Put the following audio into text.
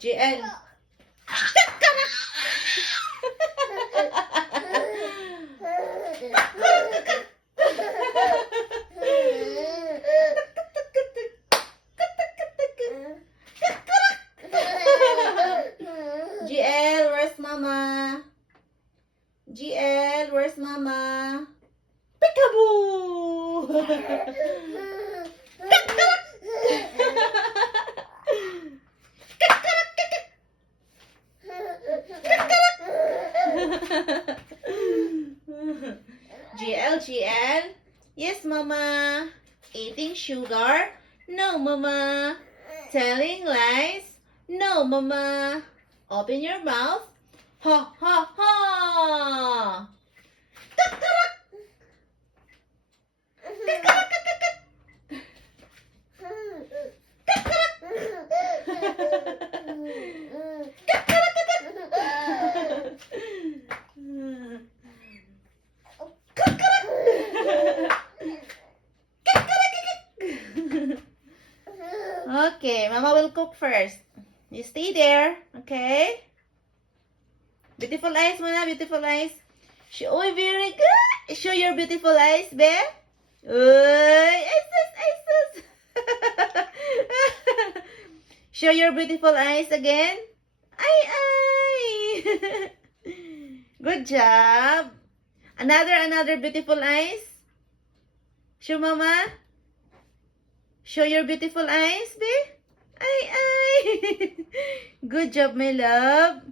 GL. GL, where's mama? GL, where's mama? Peekaboo! GL, yes mama. Eating sugar? No mama. Telling lies? No mama. Open your mouth. Ha ha ha. Okay, mama will cook first. You stay there, okay? Beautiful eyes, Mona, beautiful eyes. Oh, very good. Show your beautiful eyes, be. Uy, Isis. Show your beautiful eyes again. Ay. Good job. Another beautiful eyes. Show mama. Show your beautiful eyes, be. Ay. Good job, my love.